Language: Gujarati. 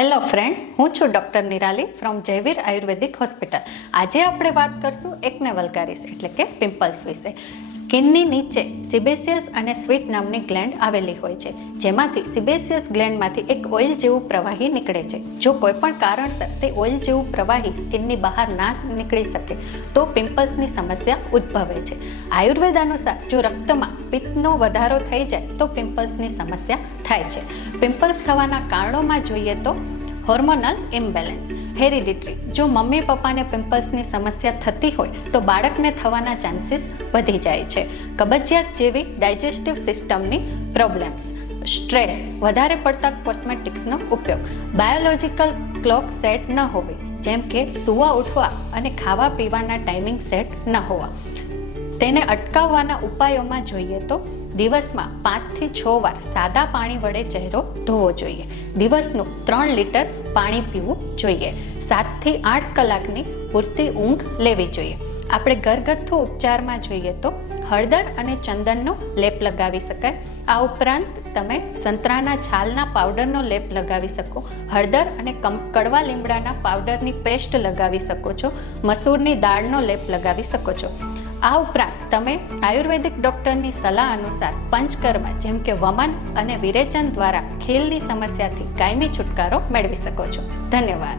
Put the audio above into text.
હેલો ફ્રેન્ડ્સ, હું છું doctor Nirali from Jayveer Ayurvedic hospital. આજે આપણે વાત કરશું એકને વલ્ગારિસ એટલે કે પિમ્પલ્સ વિશે. સ્કિનની નીચે સિબેસિયસ અને સ્વીટ નામની ગ્લેન્ડ આવેલી હોય છે, જેમાંથી સિબેસિયસ ગ્લેન્ડમાંથી એક ઓઇલ જેવું પ્રવાહી નીકળે છે. જો કોઈ પણ કારણસર તે ઓઇલ જેવું પ્રવાહી સ્કિનની બહાર ના નીકળી શકે તો પિમ્પલ્સની સમસ્યા ઉદ્ભવે છે. આયુર્વેદ અનુસાર જો રક્તમાં પિત્તનો વધારો થઈ જાય તો પિમ્પલ્સની સમસ્યા થાય છે. પિમ્પલ્સ થવાના કારણોમાં જોઈએ તો હોર્મોનલ ઇમ્બેલેન્સ, હેરિડિટરી. જો મમ્મી પપ્પાને પિમ્પલ્સની સમસ્યા થતી હોય તો બાળકને થવાના ચાન્સીસ વધી જાય છે. કબજિયાત જેવી ડાયજેસ્ટિવ સિસ્ટમની પ્રોબ્લેમ્સ, સ્ટ્રેસ, વધારે પડતા કોસ્મેટિક્સનો ઉપયોગ, બાયોલોજિકલ ક્લોક સેટ ન હોવી, જેમ કે સૂવા ઉઠવા અને ખાવા પીવાના ટાઈમિંગ સેટ ન હોવા. તેને અટકાવવાના ઉપાયોમાં જોઈએ તો દિવસમાં 5 થી 6 વાર સાદા પાણી વડે ચહેરો ધોવો જોઈએ. દિવસનું 3 લીટર પાણી પીવું જોઈએ. 7 થી 8 કલાકની પૂરતી ઊંઘ લેવી જોઈએ. આપણે ઘરગથ્થુ ઉપચારમાં જોઈએ તો હળદર અને ચંદનનો લેપ લગાવી શકાય. આ ઉપરાંત તમે સંતરાના છાલના પાવડરનો લેપ લગાવી શકો. હળદર અને કડવા લીમડાના પાવડરની પેસ્ટ લગાવી શકો છો. મસૂરની દાળનો લેપ લગાવી શકો છો. આ ઉપરાંત તમે આયુર્વેદિક ડૉક્ટરની સલાહ અનુસાર પંચકર્મ જેમ કે વમન અને વિરેચન દ્વારા ખીલની સમસ્યાથી કાયમી છુટકારો મેળવી શકો છો. ધન્યવાદ.